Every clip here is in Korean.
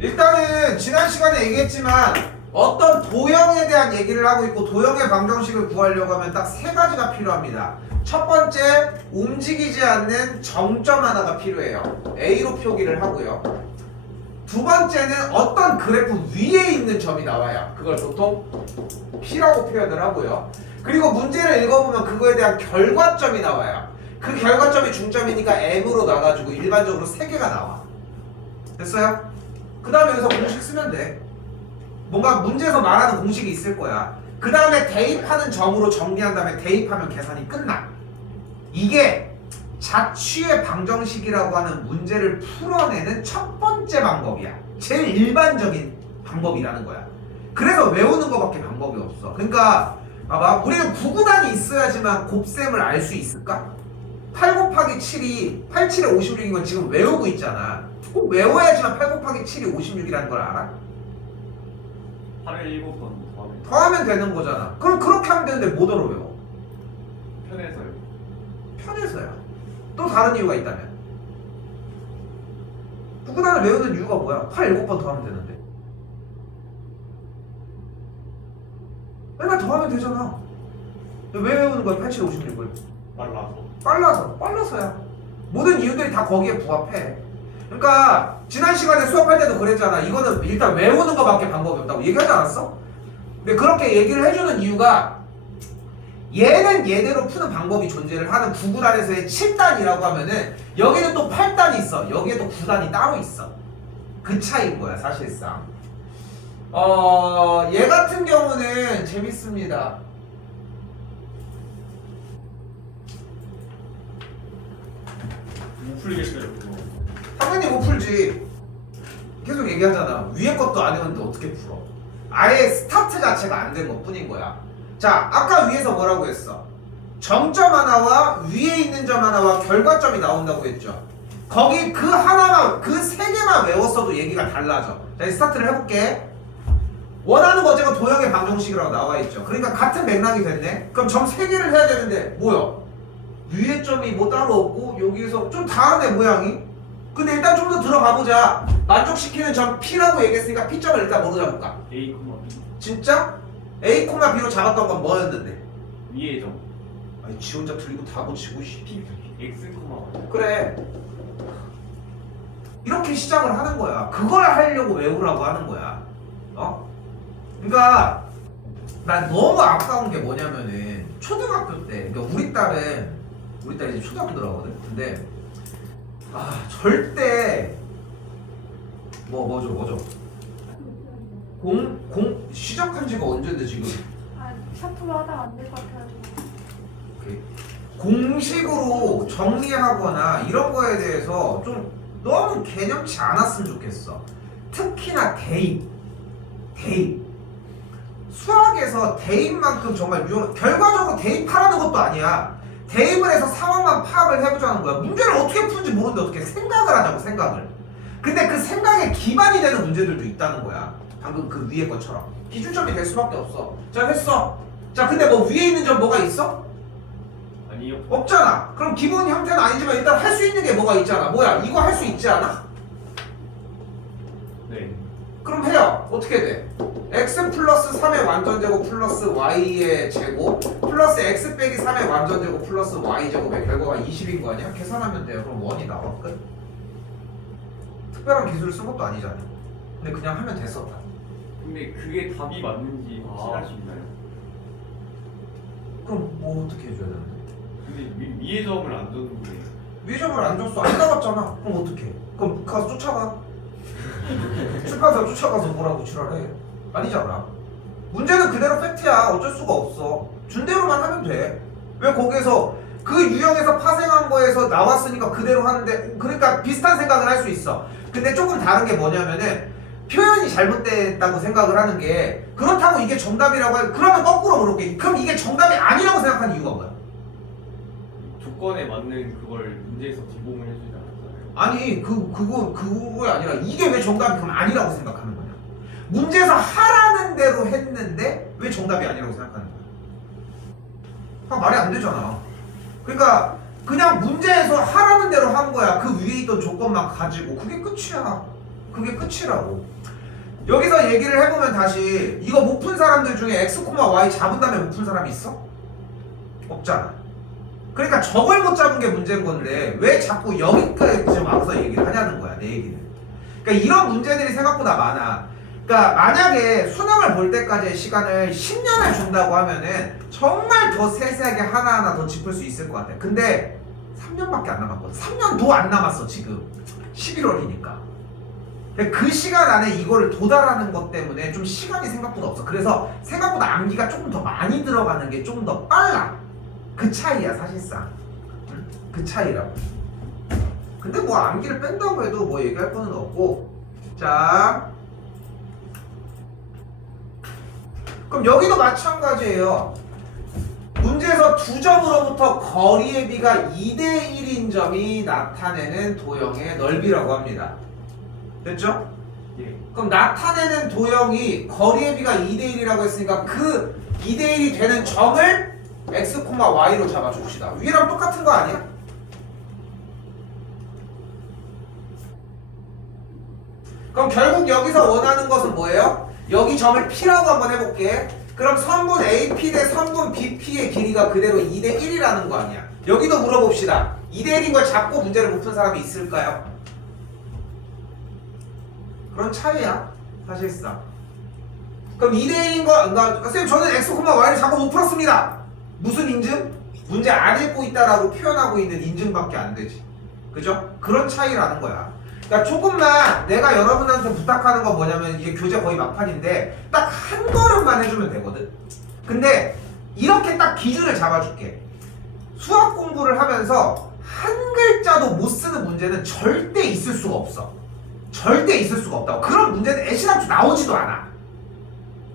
일단은 지난 시간에 얘기했지만 어떤 도형에 대한 얘기를 하고 있고 도형의 방정식을 구하려고 하면 딱 세 가지가 필요합니다. 첫 번째, 움직이지 않는 정점 하나가 필요해요. A로 표기를 하고요. 두 번째는 어떤 그래프 위에 있는 점이 나와요. 그걸 보통 P라고 표현을 하고요. 그리고 문제를 읽어보면 그거에 대한 결과점이 나와요. 그 결과점이 중점이니까 M으로 나가지고 일반적으로 3개가 나와. 됐어요? 그 다음에 여기서 공식 쓰면 돼. 뭔가 문제에서 말하는 공식이 있을 거야. 그 다음에 대입하는 점으로 정리한 다음에 대입하면 계산이 끝나. 이게 자취의 방정식이라고 하는 문제를 풀어내는 첫 번째 방법이야. 제일 일반적인 방법이라는 거야. 그래서 외우는 거밖에 방법이 없어. 그러니까 봐봐, 우리는 구구단이 있어야지만 곱셈을 알 수 있을까? 8 곱하기 7이 8, 7에 56인 건 지금 외우고 있잖아. 꼭 외워야지만 8 곱하기 7이 56이라는 걸 알아? 8을 7번 더하면 되는 거잖아. 그럼 그렇게 하면 되는데 뭐더러 외워? 편해서요. 편해서야. 또 다른 이유가 있다면? 구구단을 외우는 이유가 뭐야? 8, 7번 더하면 되는데. 맨날 더하면 되잖아. 왜 외우는 거야? 8, 7, 56을. 빨라서야. 모든 이유들이 다 거기에 부합해. 그러니까 지난 시간에 수업할 때도 그랬잖아. 이거는 일단 외우는 거밖에 방법이 없다고 얘기하지 않았어? 근데 그렇게 얘기를 해주는 이유가 얘는 얘대로 푸는 방법이 존재를 하는 구구단에서의 7단이라고 하면은 여기는 또 8단이 있어. 여기에도 9단이 따로 있어. 그 차이인 거야 사실상. 얘 같은 경우는 재밌습니다. 못 풀리겠어요. 당연히 못 풀지. 계속 얘기하잖아. 위에 것도 안 해봤는데 어떻게 풀어? 아예 스타트 자체가 안 된 것 뿐인 거야. 자, 아까 위에서 뭐라고 했어? 정점 하나와 위에 있는 점 하나와 결과점이 나온다고 했죠. 거기 그 하나만, 그 세 개만 외웠어도 얘기가 달라져. 자, 스타트를 해볼게. 원하는 거 어제가 도형의 방정식이라고 나와 있죠. 그러니까 같은 맥락이 됐네. 그럼 점 세 개를 해야 되는데 뭐야? 위에 점이 뭐 따로 없고 여기서 좀 다르네 모양이. 근데 일단 좀 더 들어가 보자. 만족시키는 점 P라고 얘기했으니까 P점을 일단 뭐로 잡을까? A, B. 진짜? A, B로 잡았던 건 뭐였는데? 위에 점. 아니 지 혼자 틀리고 다 붙이고 P, X, Y. 그래. 이렇게 시작을 하는 거야. 그걸 하려고 외우라고 하는 거야. 그러니까 난 너무 아까운 게 뭐냐면은 초등학교 때, 그러니까 우리 딸이 이제 초등학교 들어가거든. 근데 절대 뭐죠? 시작한 지가 언젠데 지금? 샤프로 하다가 안 될 것 같아가지고. 공식으로 정리하거나 이런 거에 대해서 좀 너무 개념치 않았으면 좋겠어. 특히나 대입. 수학에서 대입만큼 정말 결과적으로 대입하라는 것도 아니야. 대입을 해서 상황만 파악을 해보자는 거야. 문제를 어떻게 푸는지 모르는데 어떻게 생각을 하자고, 생각을. 근데 그 생각에 기반이 되는 문제들도 있다는 거야. 방금 그 위에 것처럼. 기준점이 될 수밖에 없어. 자, 했어. 자, 근데 뭐 위에 있는 점 뭐가 있어? 아니요. 없잖아. 그럼 기본 형태는 아니지만 일단 할 수 있는 게 뭐가 있잖아. 뭐야? 이거 할 수 있지 않아? 네. 그럼 해요. 어떻게 돼? x 플러스 3의 완전제곱 플러스 y의 제곱 플러스 x 빼기 3의 완전제곱 플러스 y제곱의 결과가 20인 거 아니야? 계산하면 돼요. 그럼 1이 나와. 끝. 특별한 기술을 쓴 것도 아니잖아. 근데 그냥 하면 됐었다. 근데 그게 답이 맞는지 확신할 수 있나요? 그럼 뭐 어떻게 해줘야 되는데? 근데 위에 점을 안 줬는데. 위에 점을 안 줬어. 안 나왔잖아. 그럼 어떡해? 그럼 가서 쫓아가. 출판사 쫓아가서 뭐라고 지랄해. 아니잖아. 문제는 그대로 팩트야. 어쩔 수가 없어. 준 대로만 하면 돼. 왜 거기에서 그 유형에서 파생한 거에서 나왔으니까 그대로 하는데, 그러니까 비슷한 생각을 할 수 있어. 근데 조금 다른 게 뭐냐면은 표현이 잘못됐다고 생각을 하는 게, 그렇다고 이게 정답이라고 그러면 거꾸로 물어볼게. 그럼 이게 정답이 아니라고 생각하는 이유가 뭐야? 조건에 맞는 그걸 문제에서 제공을 해주지 않았잖아요. 아니 그거 아니라 이게 왜 정답이 그럼 아니라고 생각하는 거냐? 문제에서 하라는 대로 했는데 왜 정답이 아니라고 생각하는 거야? 말이 안 되잖아. 그러니까 그냥 문제에서 하라는 대로 한 거야. 그 위에 있던 조건만 가지고. 그게 끝이야. 그게 끝이라고. 여기서 얘기를 해보면 다시 이거 못 푼 사람들 중에 x, y 잡은 다음에 못 푼 사람이 있어? 없잖아. 그러니까 저걸 못 잡은 게 문제인 건데 왜 자꾸 여기까지 지금 와서 얘기를 하냐는 거야, 내 얘기는. 그러니까 이런 문제들이 생각보다 많아. 그러니까 만약에 수능을 볼 때까지의 시간을 10년을 준다고 하면은 정말 더 세세하게 하나하나 더 짚을 수 있을 것 같아. 근데 3년밖에 안 남았거든. 3년도 안 남았어 지금. 11월이니까. 그 시간 안에 이거를 도달하는 것 때문에 좀 시간이 생각보다 없어. 그래서 생각보다 암기가 조금 더 많이 들어가는 게 좀 더 빨라. 그 차이야 사실상. 응? 그 차이라고. 근데 뭐 암기를 뺀다고 해도 뭐 얘기할 거는 없고. 자, 그럼 여기도 마찬가지예요. 문제에서 두 점으로부터 거리의 비가 2대1인 점이 나타내는 도형의 넓이라고 합니다. 됐죠? 예. 그럼 나타내는 도형이 거리의 비가 2대1이라고 했으니까 그 2대1이 되는 점을 x, y로 잡아줍시다. 위랑 똑같은 거 아니야? 그럼 결국 여기서 원하는 것은 뭐예요? 여기 점을 P라고 한번 해볼게. 그럼 선분 AP 대 선분 BP의 길이가 그대로 2대1이라는 거 아니야? 여기도 물어봅시다. 2대1인 걸 잡고 문제를 못 푼 사람이 있을까요? 그런 차이야 사실상. 그럼 2대1인 거, 그러니까 선생님 저는 x, y를 잡고 못 풀었습니다. 무슨 인증? 문제 안 읽고 있다라고 표현하고 있는 인증밖에 안 되지. 그죠? 그런 차이라는 거야. 그러니까 조금만 내가 여러분한테 부탁하는 건 뭐냐면 이게 교재 거의 막판인데 딱 한 걸음만 해주면 되거든. 근데 이렇게 딱 기준을 잡아줄게. 수학 공부를 하면서 한 글자도 못 쓰는 문제는 절대 있을 수가 없어. 절대 있을 수가 없다고. 그런 문제는 애시당초 나오지도 않아.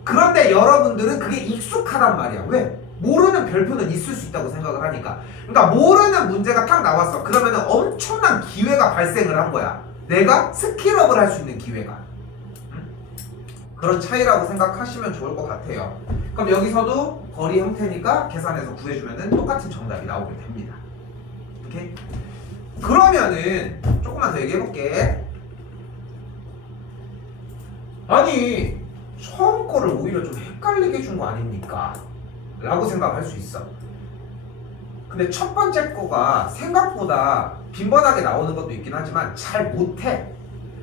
그런데 여러분들은 그게 익숙하단 말이야. 왜? 모르는 별표는 있을 수 있다고 생각을 하니까. 그러니까 모르는 문제가 딱 나왔어. 그러면은 엄청난 기회가 발생을 한 거야. 내가 스킬업을 할 수 있는 기회가. 그런 차이라고 생각하시면 좋을 것 같아요. 그럼 여기서도 거리 형태니까 계산해서 구해주면은 똑같은 정답이 나오게 됩니다. 오케이? 그러면은 조금만 더 얘기해볼게. 아니 처음 거를 오히려 좀 헷갈리게 해준 거 아닙니까? 라고 생각할 수 있어. 근데 첫 번째 거가 생각보다 빈번하게 나오는 것도 있긴 하지만 잘 못해.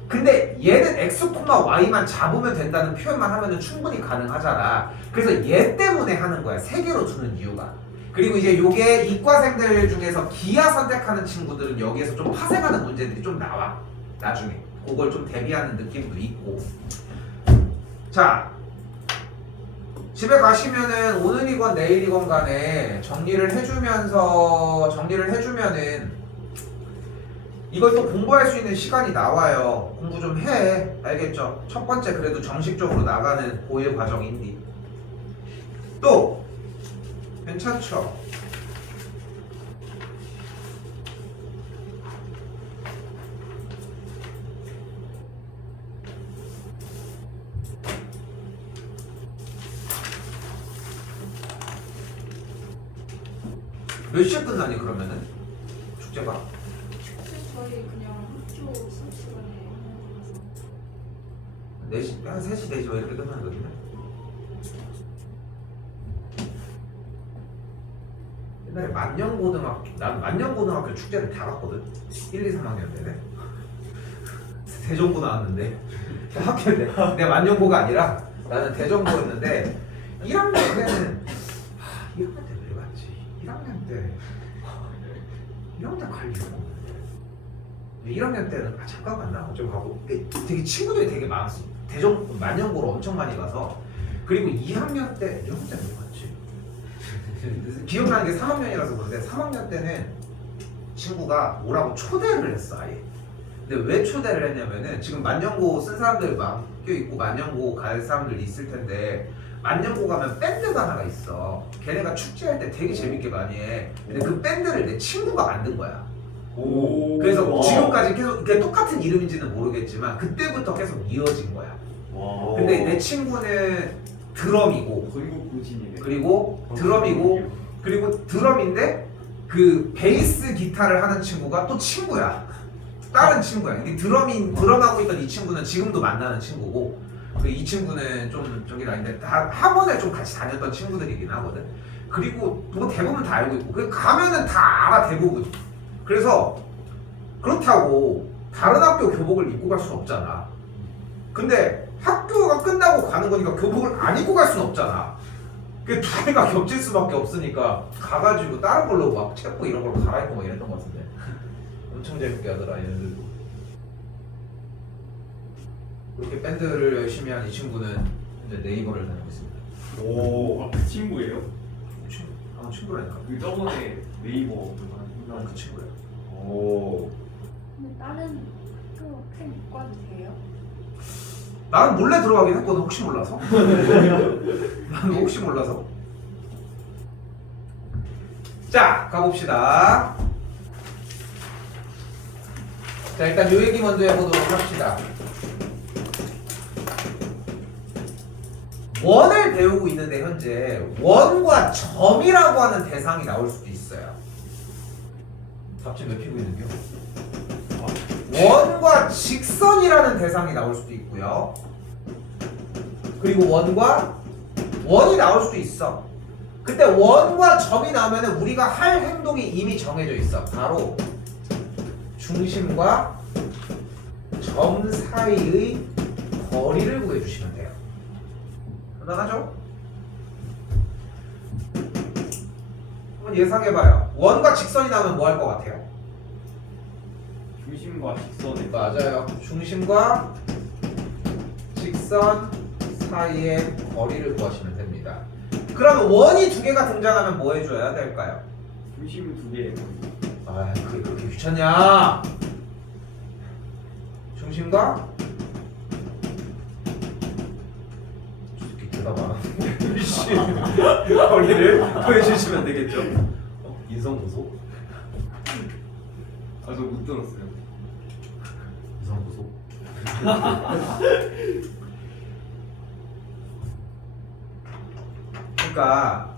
근데 얘는 x, y만 잡으면 된다는 표현만 하면은 충분히 가능하잖아. 그래서 얘 때문에 하는 거야. 세 개로 두는 이유가. 그리고 이제 요게 이과생들 중에서 기하 선택하는 친구들은 여기에서 좀 파생하는 문제들이 좀 나와. 나중에 그걸 좀 대비하는 느낌도 있고. 자, 집에 가시면은 오늘이건 내일이건 간에 정리를 해주면은 이걸 또 공부할 수 있는 시간이 나와요. 공부 좀 해. 알겠죠? 첫 번째 그래도 정식적으로 나가는 고1 과정인데. 또 괜찮죠? 몇 시에 끝나니 그러면은? 축제가? 저희 그냥 학교 수업 시간에 4시, 한 3시, 4시 뭐 이렇게 끝나는 거겠네? 옛날에 난 만년고등학교 축제를 다 갔거든? 1, 2, 3학년 때는 대전고 나왔는데 학교인데 내가 만년고가 아니라 나는 대전고였는데 1학년 때는 1학년 때 왜 갔지? 1학년 때 갈 이유가 없는데 1학년 때는 잠깐 갔나? 좀 가고 되게 친구들이 되게 많았어. 대전 만년고로 엄청 많이 가서. 그리고 2학년 때 2학년 때 왜 갔지? 기억나는 게 3학년이라서 그런데 3학년 때는 친구가 오라고 초대를 했어 아예. 근데 왜 초대를 했냐면은 지금 만년고 쓴 사람들 막 껴있고 만년고 갈 사람들 있을 텐데 만년고 가면 밴드가 하나가 있어. 걔네가 축제할 때 되게 재밌게 많이 해. 근데 그 밴드를 내 친구가 만든 거야. 오. 그래서 와. 지금까지 계속 그게 똑같은 이름인지는 모르겠지만 그때부터 계속 이어진 거야. 와. 근데 내 친구는 드럼이고 전국 구진이네. 그리고 드럼이고 그리고 드럼인데 그 그 베이스 기타를 하는 친구가 또 친구야. 다른 친구야. 이게 드럼하고 있던 이 친구는 지금도 만나는 친구고, 그 이 친구는 좀 저기가 아닌데 다 학원에 좀 같이 다녔던 친구들이긴 하거든. 그리고 뭐 대부분 다 알고 있고, 그 가면은 다 알아 대부분. 그래서 그렇다고 다른 학교 교복을 입고 갈 수는 없잖아. 근데 학교가 끝나고 가는 거니까 교복을 안 입고 갈 수는 없잖아. 그 두 개가 겹칠 수밖에 없으니까 가가지고 다른 걸로 막 체포 이런 걸로 갈아입고 막 이랬던 것 같은데. 엄청 재밌게 하더라 얘네들도. 그렇게 밴드를 열심히 한 이 친구는 현재 네이버를 다니고 있습니다. 오, 그 친구예요? 친구라니까. 그 저번에 네이버 그 친구야. 오. 근데 다른 학교 팬 입고 와도 돼요? 나는 몰래 들어가긴 했거든. 혹시 몰라서. 나는 혹시 몰라서. 자, 가봅시다. 자, 일단 요 얘기 먼저 해보도록 합시다. 원을 배우고 있는데 현재 원과 점이라고 하는 대상이 나올 수도 있어요. 답지 몇 피고 있는겨? 원과 직선이라는 대상이 나올 수도 있고요. 그리고 원과 원이 나올 수도 있어. 그때 원과 점이 나오면 우리가 할 행동이 이미 정해져 있어. 바로 중심과 점 사이의 거리를 구해주시면 돼요. 간단하죠? 한번 예상해봐요. 원과 직선이 나오면 뭐 할 것 같아요? 중심과 직선에 맞아요. 중심과 직선 사이의 거리를 구하시면 됩니다. 그러면 원이 두 개가 등장하면 뭐 해줘야 될까요? 중심 두 개의 거리. 아, 그게 그렇게 귀찮냐? 중심과 이렇게 대답 안 하는데 거리를 구해주시면 되겠죠. 인성 보소? 아, 저 못 들었어요. 인성 보소? 그러니까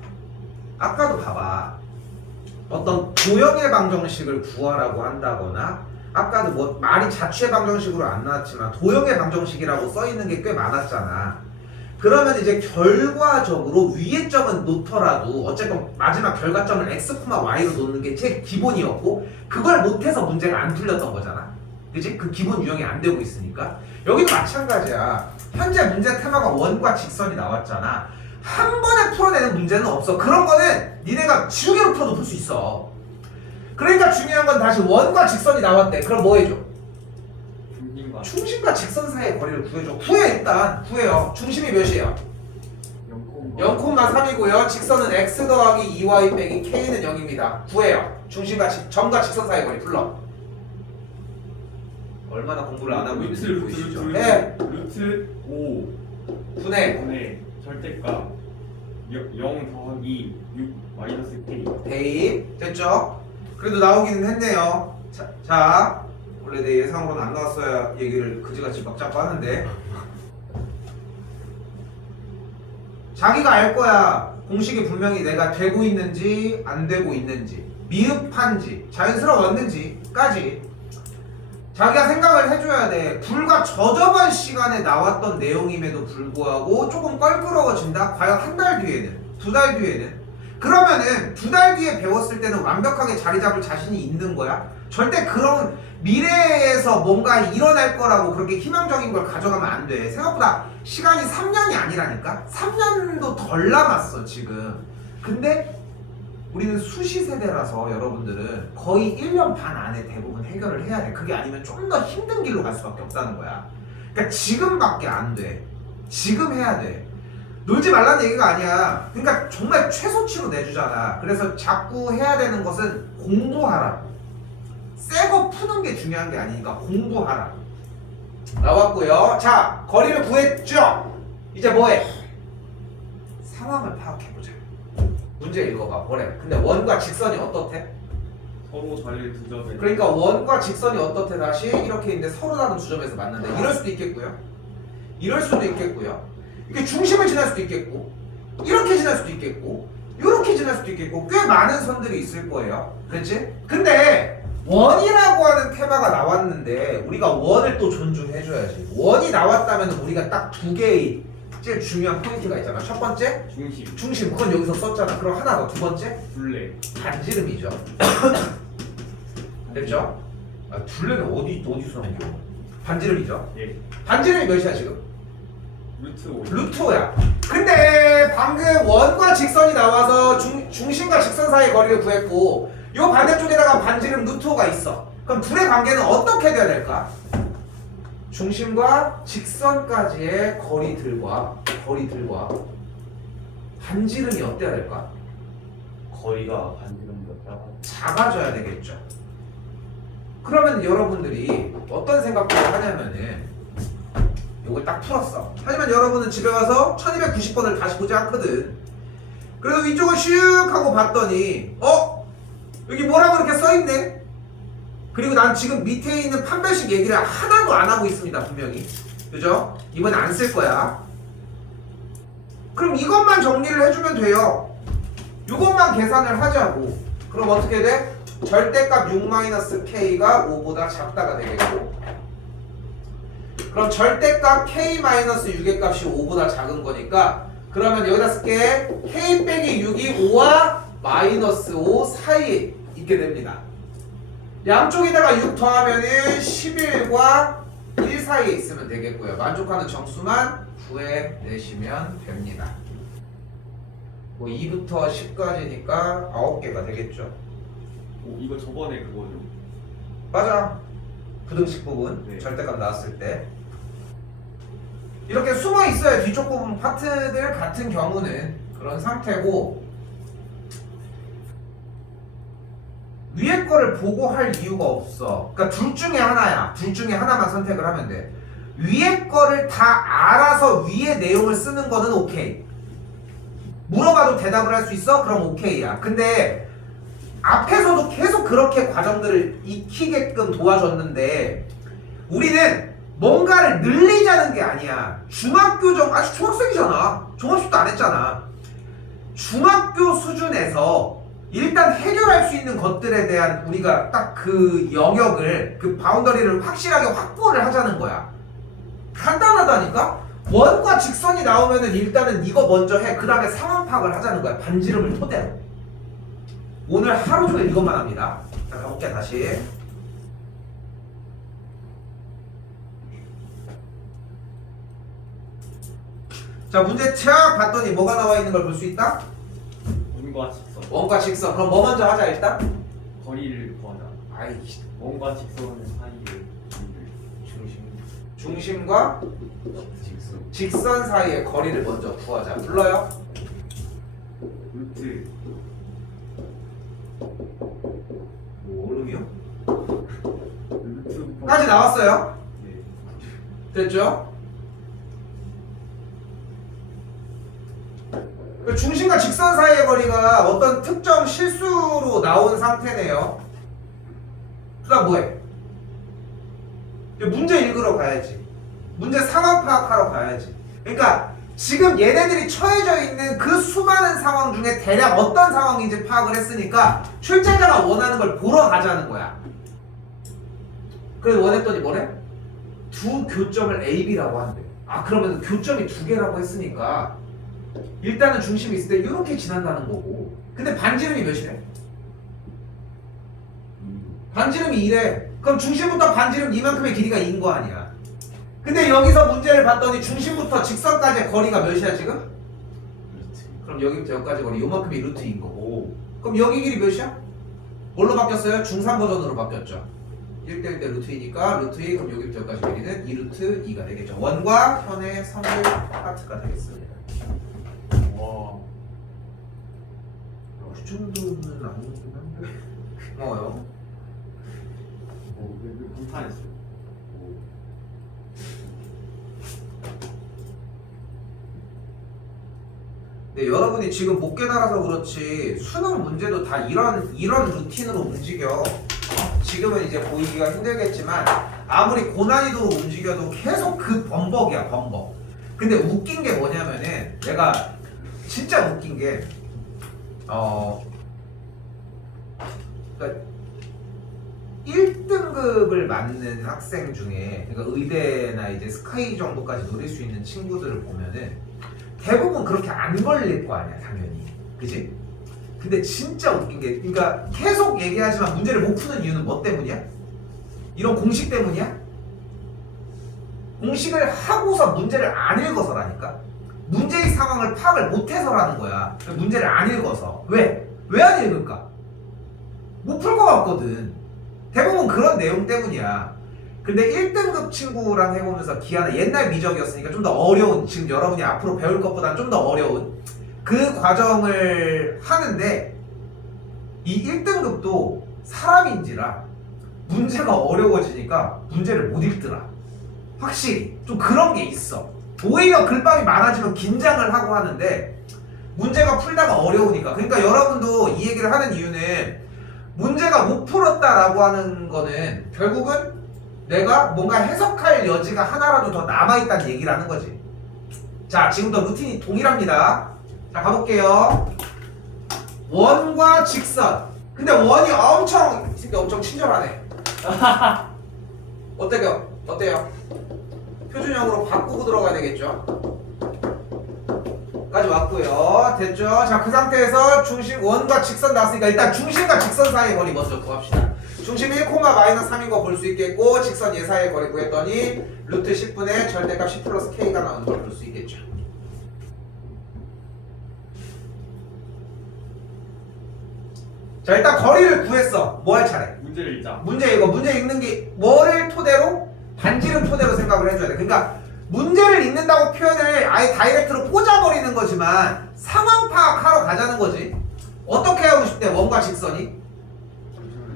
아까도 봐봐. 어떤 도형의 방정식을 구하라고 한다거나, 아까도 뭐 말이 자취의 방정식으로 안 나왔지만 도형의 방정식이라고 써 있는 게 꽤 많았잖아. 그러면 이제 결과적으로 위의 점은 놓더라도 어쨌건 마지막 결과점을 x, y로 놓는 게 제 기본이었고, 그걸 못해서 문제가 안 풀렸던 거잖아. 그치? 그 기본 유형이 안 되고 있으니까. 여기도 마찬가지야. 현재 문제 테마가 원과 직선이 나왔잖아. 한 번에 풀어내는 문제는 없어. 그런 거는 니네가 지우개로 풀어도 풀 수 있어. 그러니까 중요한 건 다시 원과 직선이 나왔대. 그럼 뭐 해줘? 중심과 중심과 직선 사이의 거리를 구해줘. 구해. 일단 구해요. 중심이 몇이에요? 0,3이고요. 직선은 x 더하기 2y 빼기 k는 0입니다. 구해요. 중심과 점과 직선 사이의 거리 불러. 얼마나 공부를 안 하고 있는지 보이시죠? 네. 루트 5 분의 분의 절대값 0 더하기 6 마이너스 k. 대입 됐죠? 그래도 나오기는 했네요. 자, 원래 내 예상으로는 안 나왔어야 얘기를 그지같이 막 잡고 하는데, 자기가 알 거야. 공식이 분명히 내가 되고 있는지 안 되고 있는지, 미흡한지 자연스러웠는지까지 자기가 생각을 해줘야 돼. 불과 저저번 시간에 나왔던 내용임에도 불구하고 조금 껄끄러워진다? 과연 한 달 뒤에는? 두 달 뒤에는? 그러면은 두 달 뒤에 배웠을 때는 완벽하게 자리 잡을 자신이 있는 거야? 절대 그런 미래에서 뭔가 일어날 거라고 그렇게 희망적인 걸 가져가면 안 돼. 생각보다 시간이 3년이 아니라니까? 3년도 덜 남았어 지금. 근데 우리는 수시 세대라서 여러분들은 거의 1년 반 안에 대부분 해결을 해야 돼. 그게 아니면 좀 더 힘든 길로 갈 수밖에 없다는 거야. 그러니까 지금밖에 안 돼. 지금 해야 돼. 놀지 말라는 얘기가 아니야. 그러니까 정말 최소치로 내주잖아. 그래서 자꾸 해야 되는 것은 공부하라고. 새 거 푸는 게 중요한 게 아니니까 공부하라고. 나왔고요. 자, 거리를 구했죠? 이제 뭐해? 상황을 파악해보자. 문제 읽어봐. 뭐래? 근데 원과 직선이 어떻대? 서로 자리를 두 점에. 그러니까 원과 직선이 어떻대? 다시 이렇게 있는데 서로 다른 두 점에서 만난다. 이럴 수도 있겠고요. 이럴 수도 있겠고요. 이게 중심을 지날 수도 있겠고, 이렇게 지날 수도 있겠고, 요렇게 지날 수도 있겠고 꽤 많은 선들이 있을 거예요. 그렇지? 근데 원이라고 하는 테마가 나왔는데 우리가 원을 또 존중해줘야지. 원이 나왔다면 우리가 딱 두 개의 제일 중요한 포인트가 있잖아. 첫 번째 중심, 중심, 그건 여기서 썼잖아. 그럼 하나 더. 두 번째 둘레. 반지름이죠. 됐죠? 아, 둘레는 어디서 나온 거? 반지름이죠. 예. 반지름이 몇이야 지금? 루트 5. 루트 5야. 근데 방금 원과 직선이 나와서 중심과 직선 사이의 거리를 구했고 요 반대쪽에다가 반지름 루트 5가 있어. 그럼 둘의 관계는 어떻게 돼야 될까? 중심과 직선까지의 거리들과 반지름이 어때야 될까? 거리가 반지름보다 작아져야 되겠죠. 그러면 여러분들이 어떤 생각을 하냐면은 요걸 딱 풀었어. 하지만 여러분은 집에 가서 1290번을 다시 보지 않거든. 그래서 위쪽을 슉 하고 봤더니 여기 뭐라고 이렇게 써있네? 그리고 난 지금 밑에 있는 판별식 얘기를 하나도 안 하고 있습니다. 분명히. 그죠? 이번에 안 쓸 거야. 그럼 이것만 정리를 해주면 돼요. 이것만 계산을 하자고. 그럼 어떻게 돼? 절대값 6-k가 5보다 작다가 되겠고, 그럼 절대값 k-6의 값이 5보다 작은 거니까 그러면 여기다 쓸게. k 빼기 6이 5와 마이너스 5 사이에 있게 됩니다. 양쪽에다가 6 더하면은 11과 1 사이에 있으면 되겠고요. 만족하는 정수만 구해내시면 됩니다. 뭐 2부터 10까지니까 9개가 되겠죠. 오, 이거 저번에 그거죠. 맞아. 부등식 부분 네. 절대값 나왔을 때 이렇게 숨어 있어요. 뒤쪽 부분 파트들 같은 경우는 그런 상태고, 위에 거를 보고 할 이유가 없어. 그러니까 둘 중에 하나야. 둘 중에 하나만 선택을 하면 돼. 위에 거를 다 알아서 위에 내용을 쓰는 거는 오케이. 물어봐도 대답을 할 수 있어? 그럼 오케이야. 근데 앞에서도 계속 그렇게 과정들을 익히게끔 도와줬는데 우리는 뭔가를 늘리자는 게 아니야. 아직 중학생이잖아. 종합식도 안 했잖아. 중학교 수준에서 일단 해결할 수 있는 것들에 대한 우리가 딱 그 영역을, 그 바운더리를 확실하게 확보를 하자는 거야. 간단하다니까? 원과 직선이 나오면은 일단은 이거 먼저 해. 그 다음에 상황 파악을 하자는 거야. 반지름을 토대로. 오늘 하루 종일 이것만 합니다. 자, 가볼게 다시. 자, 문제 쫙 봤더니 뭐가 나와 있는 걸 볼 수 있다? 원과 직선. 원과 직선. 그럼 뭐 먼저 하자 일단? 거리를 구하자. 아이씨. 원과 직선 사이의 거리를 중심과 직선 사이의 거리를 먼저 구하자. 불러요? 루트 모르요? 루트 까지 나왔어요? 네. 됐죠? 그 중심과 직선 사이의 거리가 어떤 특정 실수로 나온 상태네요. 그 다음 뭐해? 이제 문제 읽으러 가야지. 문제 상황 파악하러 가야지. 그러니까 지금 얘네들이 처해져 있는 그 수많은 상황 중에 대략 어떤 상황인지 파악을 했으니까 출제자가 원하는 걸 보러 가자는 거야. 그래서 원했더니 뭐래? 두 교점을 A, B라고 한대. 아, 그러면 교점이 두 개라고 했으니까 일단은 중심이 있을 때 이렇게 지난다는 거고. 근데 반지름이 몇이래? 반지름이 2래. 그럼 중심부터 반지름 이만큼의 길이가 2인 거 아니야. 근데 여기서 문제를 봤더니 중심부터 직선까지의 거리가 몇이야 지금? 루트. 그럼 여기부터 여기까지 거리 요만큼이 루트인 거고. 그럼 여기 길이 몇이야? 뭘로 바뀌었어요? 중3 버전으로 바뀌었죠. 1대1대 루트2니까 루트 2, 그럼 여기부터 여기까지 길이는 2루트 2가 되겠죠. 원과 현의 성질 파트가 되겠습니다. 와. 그 정도는 아니긴 한데. 고마워요. 오, 감탄했어요. 네, 여러분이 지금 못 깨달아서 그렇지 수능 문제도 다 이런 루틴으로 움직여. 지금은 이제 보이기가 힘들겠지만 아무리 고난이도로 움직여도 계속 그 범벅이야, 범벅. 근데 웃긴 게 뭐냐면은 내가 진짜 웃긴 게 그러니까 1등급을 맞는 학생 중에 그러니까 의대나 이제 스카이 정도까지 노릴 수 있는 친구들을 보면은 대부분 그렇게 안 걸릴 거 아니야 당연히 그지? 근데 진짜 웃긴 게 그러니까 계속 얘기하지만 문제를 못 푸는 이유는 뭐 때문이야? 이런 공식 때문이야? 공식을 하고서 문제를 안 읽어서라니까 문제의 상황을 파악을 못해서라는 거야 문제를 안 읽어서 왜? 왜 안 읽을까? 못 풀 것 같거든 대부분 그런 내용 때문이야 근데 1등급 친구랑 해보면서 기아는 옛날 미적이었으니까 좀 더 어려운 지금 여러분이 앞으로 배울 것보다는 좀 더 어려운 그 과정을 하는데 이 1등급도 사람인지라 문제가 어려워지니까 문제를 못 읽더라 확실히 좀 그런 게 있어 오히려 글밥이 많아지면 긴장을 하고 하는데 문제가 풀다가 어려우니까 그러니까 여러분도 이 얘기를 하는 이유는 문제가 못 풀었다라고 하는 거는 결국은 내가 뭔가 해석할 여지가 하나라도 더 남아있다는 얘기를 하는 거지 자 지금부터 루틴이 동일합니다 자 가볼게요 원과 직선 근데 원이 엄청 이 새끼 엄청 친절하네 어때요? 표준형으로 바꾸고 들어가야 되겠죠? 까지 왔고요 됐죠? 자 그 상태에서 중심 원과 직선 나왔으니까 일단 중심과 직선 사이의 거리 먼저 구합시다 중심 1,-3인 거 볼 수 있겠고 직선 얘 사이의 거리 구했더니 루트 10분의 절대값 10 플러스 K가 나오는 걸 볼 수 있겠죠 자 일단 거리를 구했어 뭐 할 차례? 문제를 읽자. 문제 읽는 게 뭐를 토대로? 반지름 토대로 생각을 해줘야 돼 그러니까 문제를 읽는다고 표현을 아예 다이렉트로 꽂아버리는 거지만 상황 파악하러 가자는 거지 어떻게 하고 싶대 원과 직선이?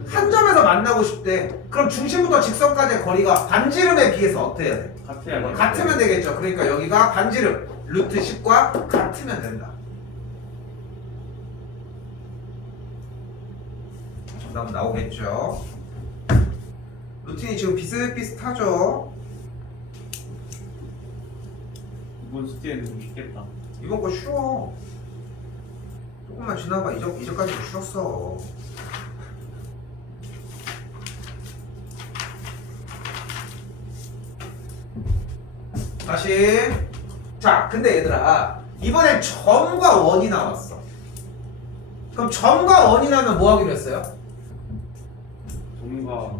한 점에서 만나고 싶대 그럼 중심부터 직선까지의 거리가 반지름에 비해서 어떻게 해야 돼? 같아야 돼. 같으면 되겠죠 그러니까 여기가 반지름 루트 10과 같으면 된다 정답 나오겠죠 루틴이 지금 비슷비슷하죠 이번 숙제는 좀 쉽겠다. 이번 거 쉬워 조금만 지나봐 이전까지도 쉬웠어 다시 자 근데 얘들아 이번엔 점과 원이 나왔어 그럼 점과 원이 나면 뭐 하기로 했어요? 점과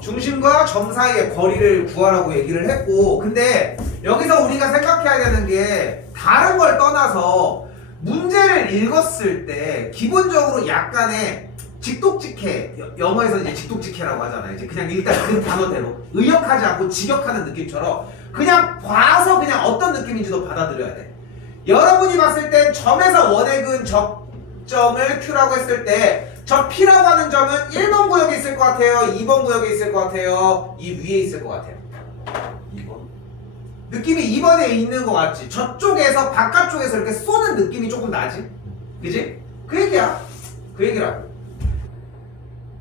중심과 점 사이의 거리를 구하라고 얘기를 했고 근데 여기서 우리가 생각해야 되는 게 다른 걸 떠나서 문제를 읽었을 때 기본적으로 약간의 직독직해 영어에서 이제 직독직해라고 하잖아요 이제 그냥 일단 그 단어대로 의역하지 않고 직역하는 느낌처럼 그냥 봐서 그냥 어떤 느낌인지도 받아들여야 돼 여러분이 봤을 땐 점에서 원에 근 적점을 Q라고 했을 때 저 P라고 하는 점은 1번 구역에 있을 것 같아요 2번 구역에 있을 것 같아요 이 위에 있을 것 같아요 2번? 느낌이 2번에 있는 것 같지 저쪽에서 바깥쪽에서 이렇게 쏘는 느낌이 조금 나지 그지? 그 얘기야 그 얘기라고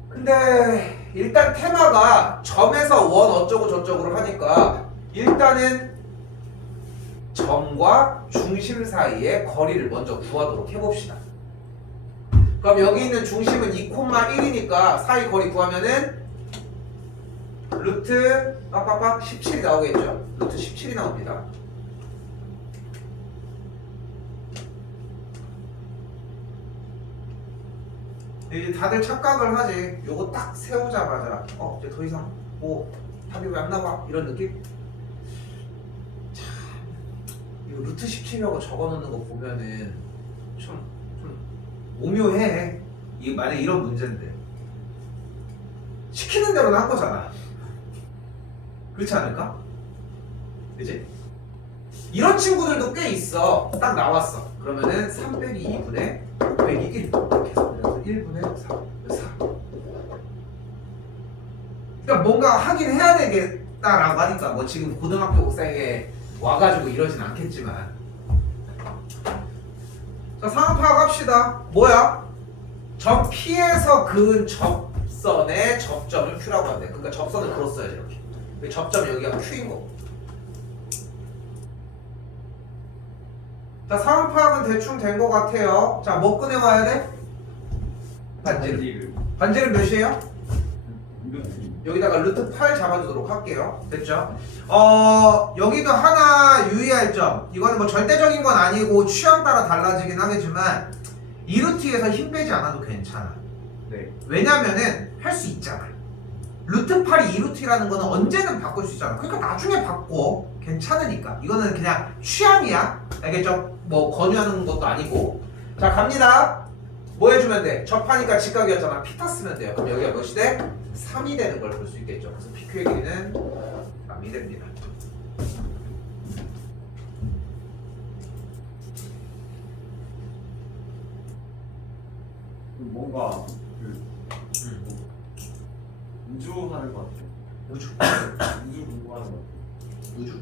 근데 일단 테마가 점에서 원 어쩌고 저쩌고를 하니까 일단은 점과 중심 사이의 거리를 먼저 구하도록 해봅시다 그럼 여기 있는 중심은 2,1이니까 사이 거리 구하면은 루트 빡빡빡 17이 나오겠죠? 루트 17이 나옵니다 이제 다들 착각을 하지 요거 딱 세우자마자 이제 더 이상 뭐 답이 왜 안 나와 이런 느낌? 참 이거 루트 17이라고 적어놓는 거 보면은 좀 오묘해 이게 만약 이런 문제인데 시키는 대로는 한 거잖아 그렇지 않을까? 그치? 이런 친구들도 꽤 있어 딱 나왔어 그러면은 3 빼기 2분의 5 빼기 1 이렇게 해서 그래서 1분의 4 그러니까 뭔가 하긴 해야 되겠다라고 하니까 뭐 지금 고등학교 옥상에 와가지고 이러진 않겠지만 자 상황 파악합시다 뭐야? 점 P에서 그은 접선의 접점을 Q라고 한대 그러니까 접선을 그었어야지 이렇게 접점 여기가 Q인 거고 자, 상황 파악은 대충 된 것 같아요. 자, 뭐 꺼내와야 돼? 반지름. 반지름 몇이에요? 루트. 여기다가 루트 8 잡아주도록 할게요. 됐죠? 여기도 하나 유의할 점. 이거는 뭐 절대적인 건 아니고 취향 따라 달라지긴 하겠지만 이 루트에서 힘 빼지 않아도 괜찮아. 네. 왜냐면은 할 수 있잖아. 루트 8이 2루트라는 거는 언제든 바꿀 수 있잖아. 그러니까 나중에 바꿔. 괜찮으니까. 이거는 그냥 취향이야. 알겠죠? 뭐 권유하는 것도 아니고. 자, 갑니다. 뭐 해주면 돼? 접하니까 직각이었잖아. 피타 쓰면 돼요. 그럼 여기가 몇이 돼? 3이 되는 걸 볼 수 있겠죠. 그래서 PQ의 길이는 3이 됩니다. 뭔가 그 우주 하는 것 같아요. 우주. 우주 공부하는 것 같아요. 우주?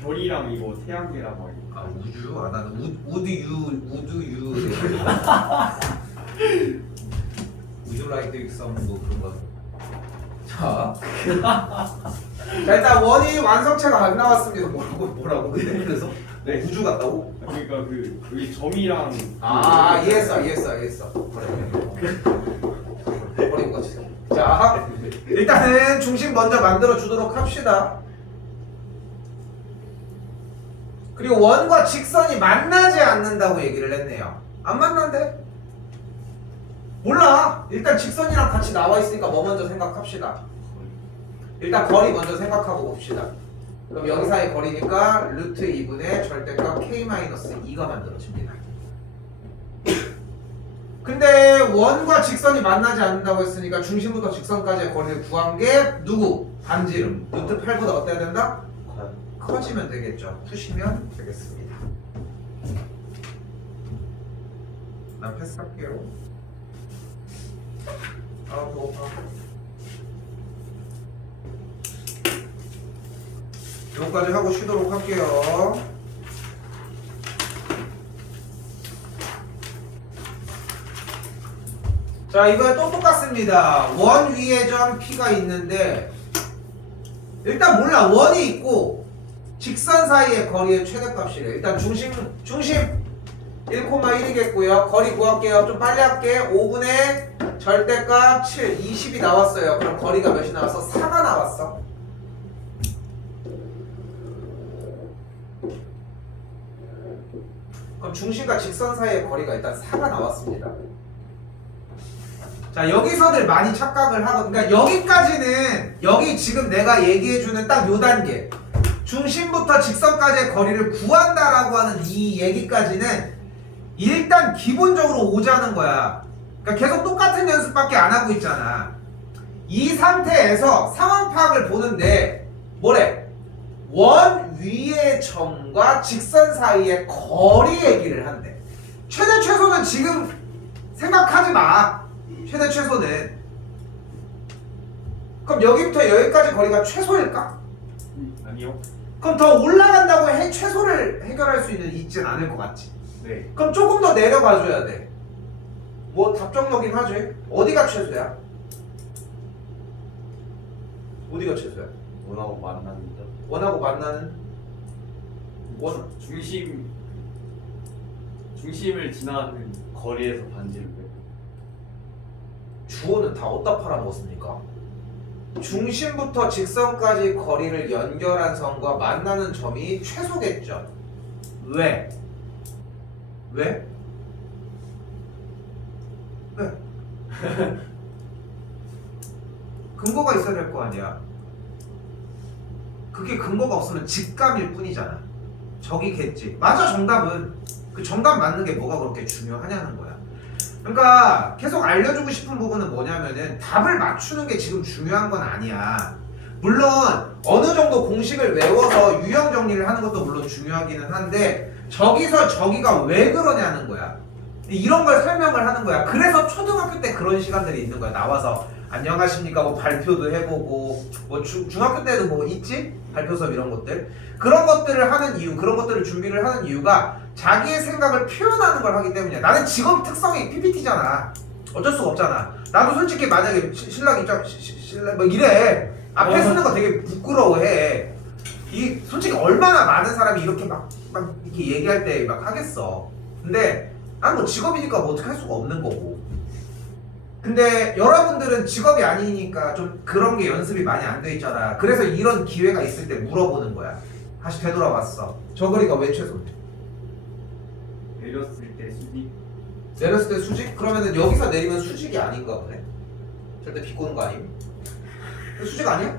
별이랑 이거 태양계라고 하니. 아, 우주? 아, 나는 우드유. 우주 라이트 익성 뭐 그런 거. 자. 자, 일단 원이 완성체가 안 나왔습니다. 뭐라고? 그래서? 네. 우주 같다고? 그러니까 그 여기 점이랑 이해했어. 버리고 같이. 자, 일단은 중심 먼저 만들어 주도록 합시다. 그리고 원과 직선이 만나지 않는다고 얘기를 했네요. 안 만난대? 몰라. 일단 직선이랑 같이 나와 있으니까 뭐 먼저 생각합시다. 일단 거리 먼저 생각하고 봅시다. 그럼 여기 사이 거리니까 루트 2분의 절대값 k-2가 만들어집니다. 근데 원과 직선이 만나지 않는다고 했으니까 중심부터 직선까지의 거리를 구한 게 누구? 반지름. 루트 8보다 어때야 된다? 커지면 되겠죠. 푸시면 되겠습니다. 난 패스할게요. 배고파. 여기까지 하고 쉬도록 할게요. 자, 이번에 또 똑같습니다. 원 위에 점 P가 있는데 일단 몰라. 원이 있고 직선 사이의 거리의 최대값이래. 일단 중심 1,1이겠고요. 거리 구할게요. 좀 빨리 할게. 5분의 절대값 7, 20이 나왔어요. 그럼 거리가 몇이 나왔어? 4가 나왔어. 그럼 중심과 직선 사이의 거리가 일단 4가 나왔습니다. 자, 여기서들 많이 착각을 하고, 그러니까 여기까지는 여기 지금 내가 얘기해주는 딱 요 단계, 중심부터 직선까지의 거리를 구한다라고 하는 이 얘기까지는 일단 기본적으로 오자는 거야. 그러니까 계속 똑같은 연습밖에 안 하고 있잖아. 이 상태에서 상황 파악을 보는데 뭐래? 원 위의 점과 직선 사이의 거리 얘기를 한대. 최대 최소는 지금 생각하지 마. 최대 최소는. 그럼 여기부터 여기까지 거리가 최소일까? 아니요. 그럼 더 올라간다고 최소를 해결할 수 있진 않을 것 같지. 네. 그럼 조금 더 내려가 줘야 돼. 뭐 답정너긴 하지. 어디가 최소야? 어디가 최소야? 원하고 만나는 점. 원하고 만나는 원. 중심을 지나는 거리에서 반지를 빼. 주어는 다 어디다 팔아먹었습니까? 중심부터 직선까지 거리를 연결한 선과 만나는 점이 최소겠죠. 왜? 왜? 왜? 근거가 있어야 될 거 아니야. 그게 근거가 없으면 직감일 뿐이잖아. 저기겠지. 맞아, 정답은. 그 정답 맞는 게 뭐가 그렇게 중요하냐는 거야. 그러니까 계속 알려주고 싶은 부분은 뭐냐면은 답을 맞추는 게 지금 중요한 건 아니야. 물론 어느 정도 공식을 외워서 유형 정리를 하는 것도 물론 중요하기는 한데 저기서 저기가 왜 그러냐는 거야. 이런 걸 설명을 하는 거야. 그래서 초등학교 때 그런 시간들이 있는 거야. 나와서 안녕하십니까 뭐 발표도 해보고 뭐 중학교 때도 뭐 있지? 발표 수업 이런 것들. 그런 것들을 하는 이유, 그런 것들을 준비를 하는 이유가 자기의 생각을 표현하는 걸 하기 때문이야. 나는 직업 특성이 PPT잖아. 어쩔 수가 없잖아. 나도 솔직히 만약에 신랑 입장 뭐 이래 앞에 쓰는 거 되게 부끄러워해. 이 솔직히 얼마나 많은 사람이 이렇게 막 이렇게 얘기할 때 막 하겠어. 근데 난 뭐 직업이니까 뭐 어떻게 할 수가 없는 거고. 근데 여러분들은 직업이 아니니까 좀 그런 게 연습이 많이 안 돼 있잖아. 그래서 이런 기회가 있을 때 물어보는 거야. 다시 되돌아왔어. 저 거리가 왜 최소인데? 내렸을 때 수비. 내렸을 때 수직? 그러면은 여기서 내리면 수직이 아닌가 보네. 절대 비꼬는 거 아니에요? 수직 아니야?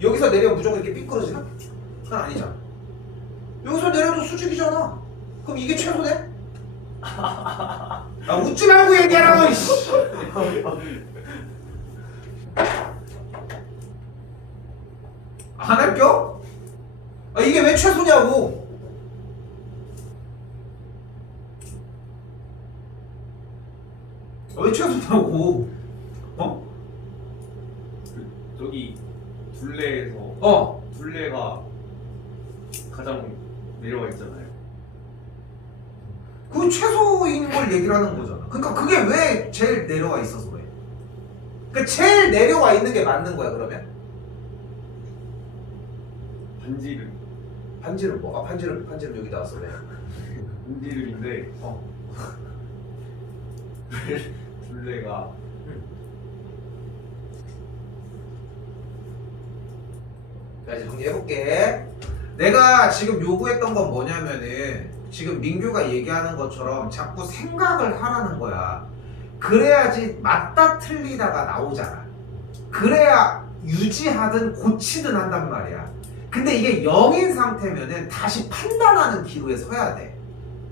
여기서 내리면 무조건 이렇게 삐뚤어지나? 그건 아니잖아. 여기서 내려도 수직이잖아. 그럼 이게 최소네? 아 웃지 말고 얘기하라고 이씨. 안 할겨? 아 이게 왜 최소냐고. 아, 왜 최소냐고. 어? 저기 둘레에서 어. 둘레가 가장 내려와 있잖아요. 그 최소인 걸 얘기를 하는 거잖아. 그러니까 그게 왜 제일 내려와 있어서 그래? 그러니까 제일 내려와 있는 게 맞는 거야 그러면? 반지름. 반지름 뭐? 아 반지름 여기 나왔어 왜? 반지름인데 어. 둘레가 자 이제 정리해볼게. 내가 지금 요구했던 건 뭐냐면은 지금 민규가 얘기하는 것처럼 자꾸 생각을 하라는 거야. 그래야지 맞다 틀리다가 나오잖아. 그래야 유지하든 고치든 한단 말이야. 근데 이게 0인 상태면은 다시 판단하는 기로에 서야 돼.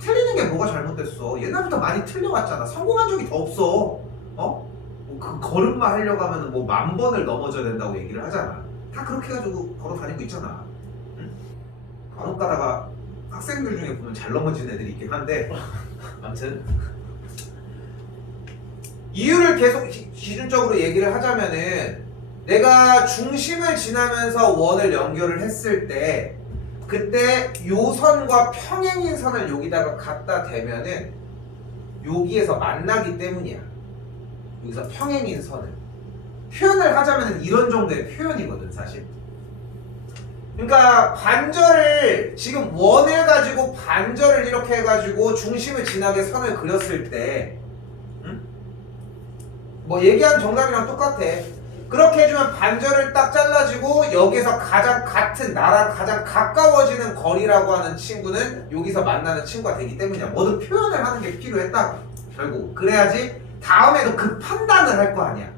틀리는 게 뭐가 잘못됐어? 옛날부터 많이 틀려왔잖아. 성공한 적이 더 없어. 어? 뭐그 걸음마 하려고 하면은 뭐 10,000번을 넘어져야 된다고 얘기를 하잖아. 다 그렇게 해가지고 걸어 다니고 있잖아. 응? 간혹 가다가 학생들 중에 보면 잘 넘어지는 애들이 있긴 한데 아무튼 이유를 계속 기준적으로 얘기를 하자면은 내가 중심을 지나면서 원을 연결을 했을 때 그때 요 선과 평행인 선을 여기다가 갖다 대면은 여기에서 만나기 때문이야. 여기서 평행인 선을 표현을 하자면 이런 정도의 표현이거든 사실. 그러니까 반절을 지금 원을 가지고 반절을 이렇게 해가지고 중심을 지나게 선을 그렸을 때 응? 뭐 얘기한 정답이랑 똑같아. 그렇게 해주면 반절을 딱 잘라주고 여기서 가장 같은 나랑 가장 가까워지는 거리라고 하는 친구는 여기서 만나는 친구가 되기 때문이야. 뭐든 표현을 하는 게 필요했다 결국. 그래야지 다음에도 그 판단을 할 거 아니야.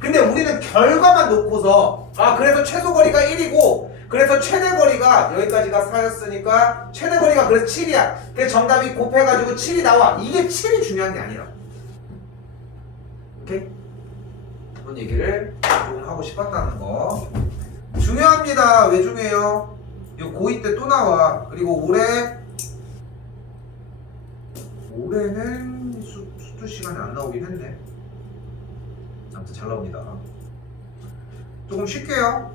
근데 우리는 결과만 놓고서 아 그래서 최소 거리가 1이고 그래서 최대 거리가 여기까지가 4였으니까 최대 거리가 그래서 7이야. 그래서 정답이 곱해가지고 7이 나와. 이게 7이 중요한 게 아니라. 오케이? 그런 얘기를 좀 하고 싶었다는 거. 중요합니다. 왜 중요해요? 이거 고2 때 또 나와. 그리고 올해는 수투 시간에 안 나오긴 했네. 아무튼 잘 나옵니다. 조금 쉴게요.